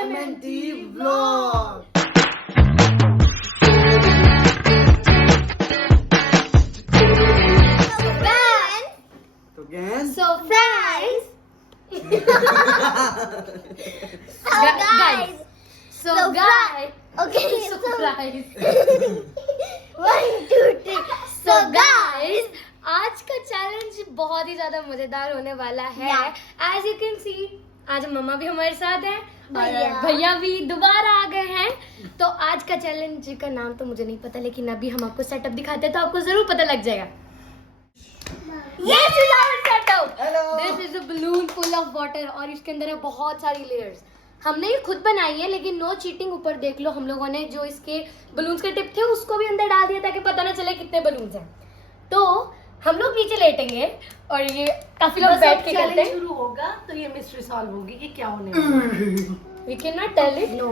MNT vlog. So friends. guys. Okay. Surprise. 1, 2, 3. So guys. आज का challenge बहुत ही ज्यादा मजेदार होने वाला है. एज यू कैन सी आज मम्मा भी हमारे साथ है और भैया भी दोबारा आ गए हैं. तो आज का चैलेंज का नाम तो मुझे नहीं पता, लेकिन अभी हम आपको सेटअप दिखाते हैं तो आपको जरूर पता लग जाएगा. This is our setup. Hello. This is a balloon full of water और इसके अंदर है बहुत सारी लेयर्स. हमने ये खुद बनाई है, लेकिन नो चीटिंग. ऊपर देख लो, हम लोगों ने जो इसके बलून्स के टिप थे उसको भी अंदर डाल दिया ताकि पता ना चले कितने बलून्स हैं. तो हम लोग नीचे लेटेंगे और ये काफी लोग बैठ के करते हैं. शुरू होगा तो ये मिस्ट्री सॉल्व होगी कि क्या होने वाला है. We cannot tell it. No.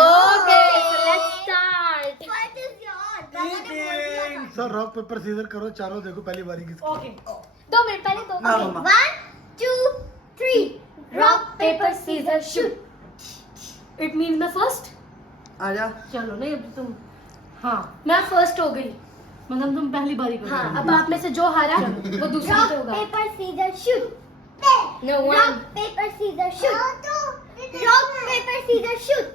Okay, so let's start. What is yours? Sir rock paper scissor करो, चारों देखो पहली बारी किसकी. Okay. 2 मिनट पहले तो. हाँ, Okay. Mamma. 1, 2, 3. Rock, paper, scissors, shoot. It means मैं first. आजा. चलो नहीं अब तुम. हाँ मैं first हो गई. मतलब तुम पहली बारी करो. हाँ, अब आप में से जो हारा वो दूसरी Rock, पे होगा. paper, scissors, shoot. No one. Rock, paper, scissors, shoot. Rock, paper, scissors, shoot.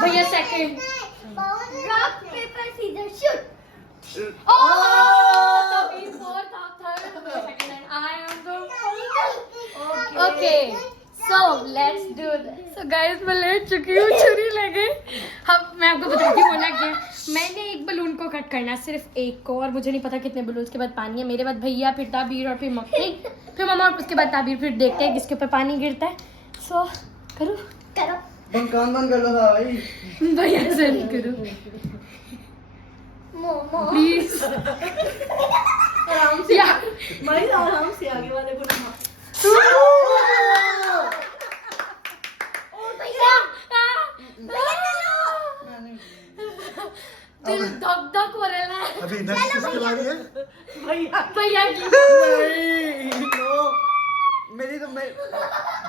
भैया second. Rock, paper, scissors, shoot. Oh, तभी fourth, आप third, भैया second and I am the. Okay. So let's do this. So guys, मैं late चुकी हूँ, छुरी लगे. मैं आपको बताती हूँ होना क्या. मैंने एक बलून को कट करना, सिर्फ एक को, और मुझे नहीं पता कितने बलून के बाद पानी है. मेरे बाद भैया, फिर ताबीर और फिर मम्मी, फिर मम्मा और उसके बाद ताबीर. फिर देखते हैं किसके ऊपर पानी गिरता है. So करो. कान बंद कर लो भाई. भैया से करो प्लीज. आराम से. भाई आराम से आगे वाले को ना. दिल धक धक हो रहा है. अभी नेक्स्ट किसकी बारी है? भैया की. नहीं, नो. मेरी तो मैं.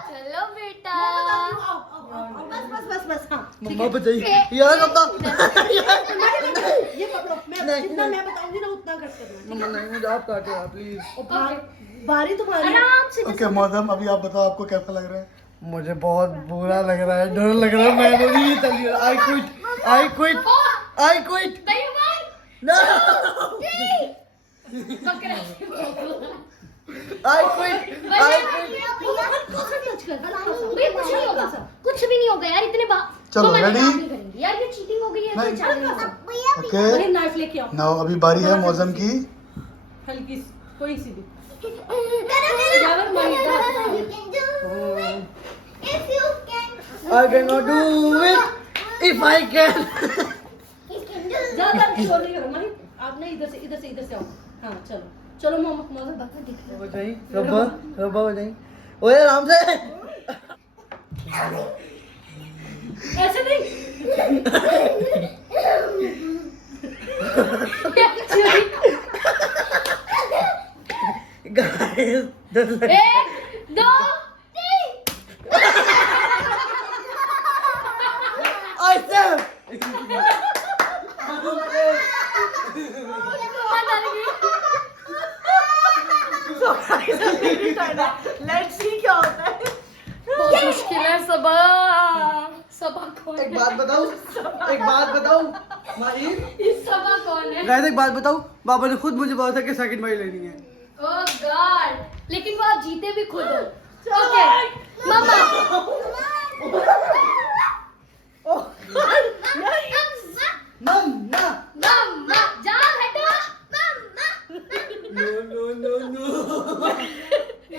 चलो बेटा. बस हाँ. मम्मा बचाइए यार. अब ये पकड़ो. मैं जितना मैं बताऊंगी ना उतना कट करना. मम्मा नहीं, मुझे आप काटो यार प्लीज. बारी तुम्हारी. आराम से. ओके मौसम, अभी आप बताओ आपको कैसा लग रहा है? मुझे बहुत बुरा लग रहा है, डर लग रहा है. मैं नहीं चली. I quit. भैया भाई. नो. पकड़. I quit. भैया कुछ नहीं होगा, कुछ भी नहीं होगा यार. इतने चलो, मम्मा ready? नहीं करेंगे यार, ये चीटिंग हो गई है. नहीं. तो challenge ओके भाई नाइफ लेके आओ. नाउ अभी बारी है मौसम की. हल्की कोई सी भी. If you can. I cannot do it if I can. You can do. ज्यादा शोर नहीं करो. मनी आप नहीं इधर से आओ. हाँ चलो मौसम बता. बचाई रब्बा बचाई. ओए आराम से. ऐसे नहीं. गाइस 1, 2, 3. लेट्स सी क्या होता है. बहुत मुश्किल है. सबा कौन एक है? बात बताऊं माही. इस सबा कौन है? गाइस एक बात बताऊं, बाबा ने खुद मुझे बोला था कि सेकंड बारी लेनी है. ओह गॉड. लेकिन वो आप जीते भी खुद हो. ओके मम्मा. मम्मा मम्मा जाओ हटो. नो.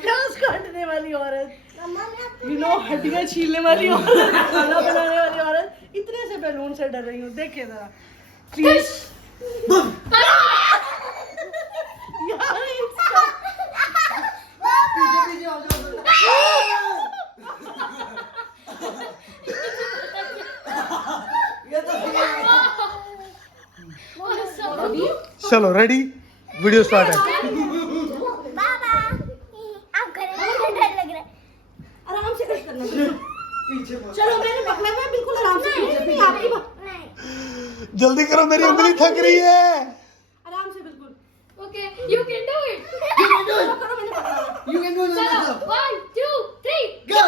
घास काटने वाली औरत. हड्डियां छीलने वाली औरत. खाना बनाने वाली औरत. इतने से बैलून से डर रही हूँ. देखिए जरा प्लीज. पीछे आ जाओ. चलो रेडी, वीडियो स्टार्ट है. बाबा आप करेंगे, मुझे डर लग रहा है. आराम से कट करना. जल्दी करो, मेरी उंगली थक रही है। आराम से बिल्कुल। Okay, you can do it. You can do it. चलो, 1, 2, 3, Go.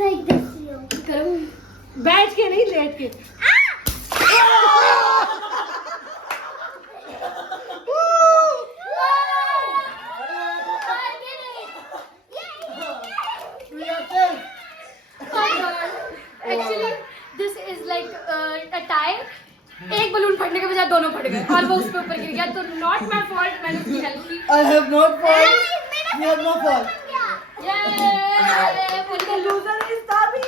Like this. बैठ के नहीं, लेट के। Actually, this is like a tie. एक बलून फटने के बजाय दोनों फट गए और वो उस पे ऊपर गिर गया, तो नॉट माय फॉल्ट, मैंने उसकी हेल्प की। I have not fall. You have no fall. The loser is Tabi.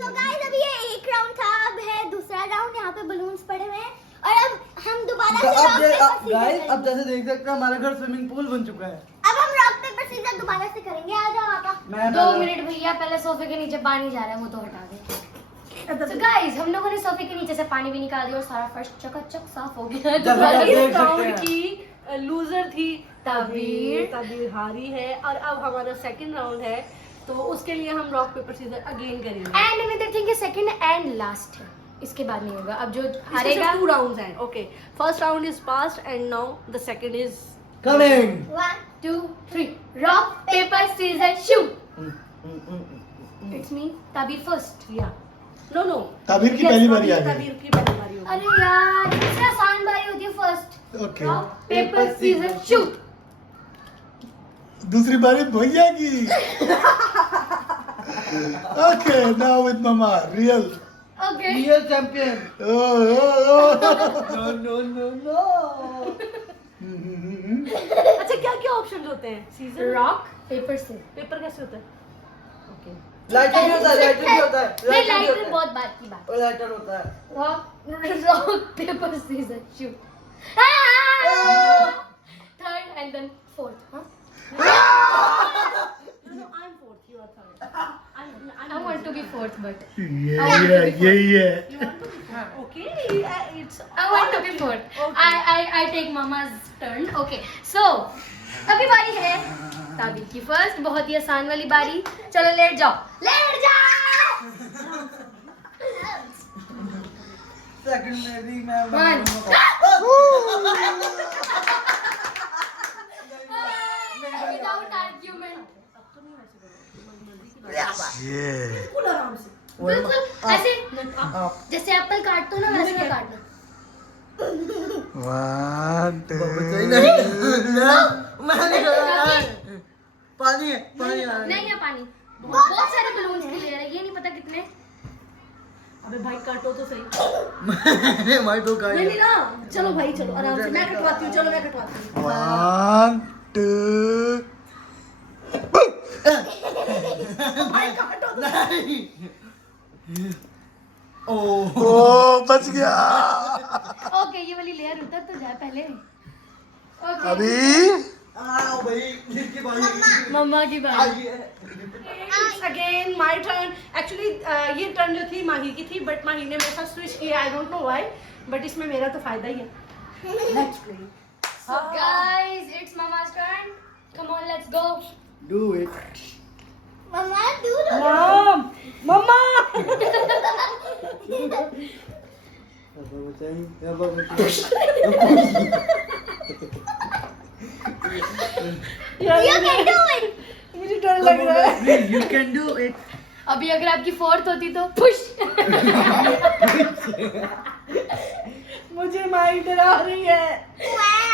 तो गाइस अभी ये एक राउंड था, अब है दूसरा राउंड। यहाँ पे बलून्स पड़े हुए हैं और अब हम दोबारा से रॉक पेपर सीजर गाइस अब जैसे देख सकते हैं हमारे घर स्विमिंग पूल बन चुका है। अब हम रॉक पेपर सीजर दोबारा से करेंगे। आ जाओ आका। 2 मिनट भैया, पहले सोफे के नीचे पानी जा रहा है, वो तो हटा दे। So guys, हम लोगों ने सोफे के नीचे से पानी भी निकाल दिया और सारा फर्श चकाचक साफ हो गया। जैसा कि आप देख इस सकते राउंड हैं। की लूजर थी तबीर। तबीर हारी है और अब हमारा सेकंड राउंड है, तो उसके लिए हम रॉक पेपर सीजर अगेन करेंगे। एंड अनदर थिंग है, सेकंड एंड लास्ट है, इसके बाद नहीं होगा। अब जो हारेगा, 2 राउंड्स हैं। Okay, first round is past and now the second is Coming. 1 2 3 rock paper scissor shoot. It's me, Tabir first. या नो ताबीर की पहली बारी आ गई। ताबीर की पहली बारी होगी। अरे यार, सबसे आसान बारी होती है first. Okay. Rock paper scissor shoot. दूसरी बारी भैया की। Okay, now with Mama, real okay, champion. Oh. No. अच्छा, क्या क्या ऑप्शंस होते हैं? Scissor, rock paper scissor. Paper कैसे होता है? ओके, लाइटर भी होता है, नहीं, लाइटर बहुत बात की बात। लाइटर होता है। Rock paper scissor shoot. Third and then fourth. no, I'm fourth, you are third. I want to be fourth, but Yeah. You want to be fourth? Okay, it's I want to be fourth. Okay. I take mama's turn. Okay, so अभी बारी है ताबीर की first, बहुत ही आसान वाली बारी। चलो late जाओ, लेट जाओ। सेकंड में भी मैं One. Without argument. बिल्कुल आराम से। बिल्कुल ऐसे जैसे एप्पल काटते हो ना, वैसे मैं काटना। 1 2 पानी है, पानी आ रहा नहीं है पानी, बहुत सारे बलून्स के लिए है, ये नहीं पता कितने। अबे भाई काटो तो सही। है। मैं तो नहीं ना, चलो भाई चलो आराम से, मैं कटवाती हूँ। चलो मैं कटवाती हूँ। 1 2 भाई काटो तो। ओह बच गया। ओके, ये वाली लेयर उतर तो जाए पहले। ओके, अभी आओ भाई, की बारी। मम्मा की बारी। Again my turn. एक्चुअली ये टर्न जो थी माही की थी, बट माही ने मेरे साथ स्विच किया। I don't know why, but इसमें मेरा तो फायदा ही है। Let's play. So guys, it's mama's turn. Come on, let's go. Do it. मम्मा do it. मम, मम्मा। You can do it. मुझे डर लग रहा है। You can do it. अभी अगर आपकी फोर्थ होती तो पुश। मुझे माही डरा रही है।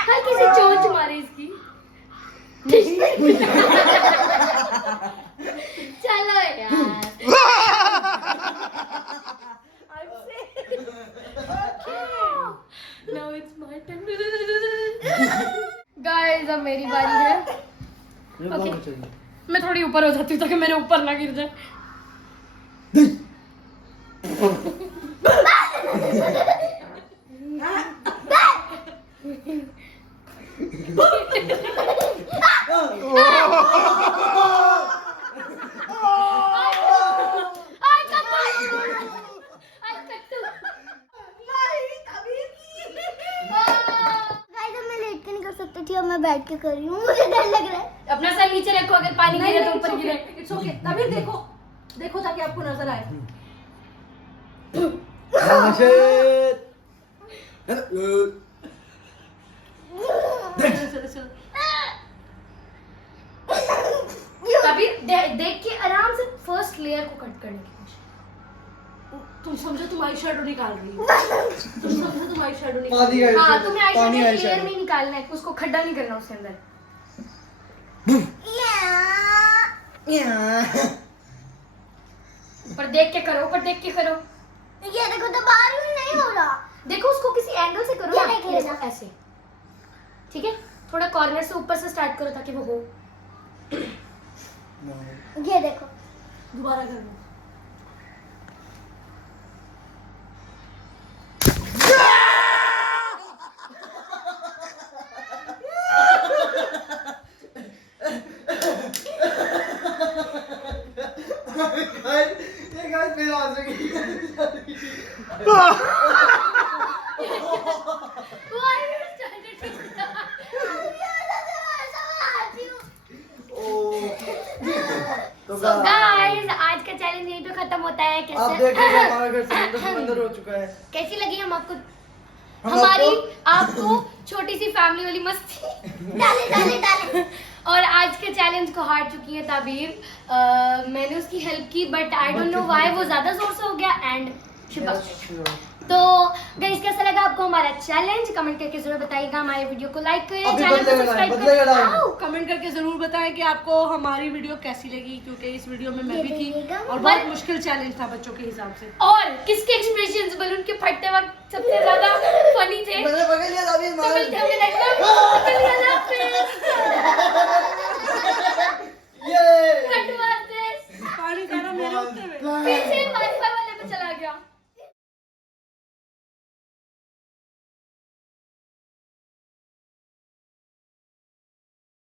हल्की सी चोंच मारी इसकी। चलो यार, I'm safe. now it's my turn. Guys, अब मेरी बारी है। Okay. मैं थोड़ी ऊपर हो जाती हूँ ताकि मेरे ऊपर ना गिर जाए। मैं बैठ के कर रही हूँ, मुझे डर लग रहा है। अपना सर नीचे रखो, अगर पानी गिरे तो ऊपर गिरे। It's okay. तभी देखो देखो ताकि आपको नजर आए। तभी देख के आराम से फर्स्ट लेयर को कट करने की कोशिश। तुम समझो तुम आई शेडो निकाल रही हो। तुम समझो तुम आई शेडो निकाल रही हो। हाँ, तुम्हें आई शेडो लेयर नहीं निकालना है, उसको खड्डा नहीं करना उसके अंदर। ऊपर देख के करो, ऊपर देख के करो। ये देखो दबा रही हूँ, नहीं हो रहा। देखो उसको किसी एंगल से करो ये ना, देखिए देखो ऐसे। ठीक है, थोड़ा कॉर्नर से ऊपर से स्टार्ट करो ताकि वो हो। ये देखो दोबारा कर लो। So guys, आज का चैलेंज यहीं पे खत्म होता है। आप देख लीजिए हमारा घर समंदर हो चुका है। कैसी लगी हम आपको हमारी आपको छोटी सी फैमिली वाली मस्ती? डाले और आज के चैलेंज को हार चुकी है ताबीर। मैंने उसकी हेल्प की but I don't know why वो ज्यादा जोर से हो गया एंड तो गाइस कैसा लगा आपको हमारा चैलेंज? कमेंट करके जरूर बताइएगा। हमारे वीडियो को लाइक करें, चैनल को सब्सक्राइब करें। कमेंट करके जरूर बताएं कि आपको हमारी वीडियो कैसी लगी, क्योंकि इस वीडियो में मैं भी थी और बहुत मुश्किल चैलेंज था बच्चों के हिसाब से। और किसके एक्सप्रेशंस बलून के फटते वक्त सबसे ज्यादा फनी थे? मैंने पकड़ लिया अभी तो मिलते हैं अगले नेक्स्ट में। ये कट मारते पानी का ना मेरे उत्ते में। पीछे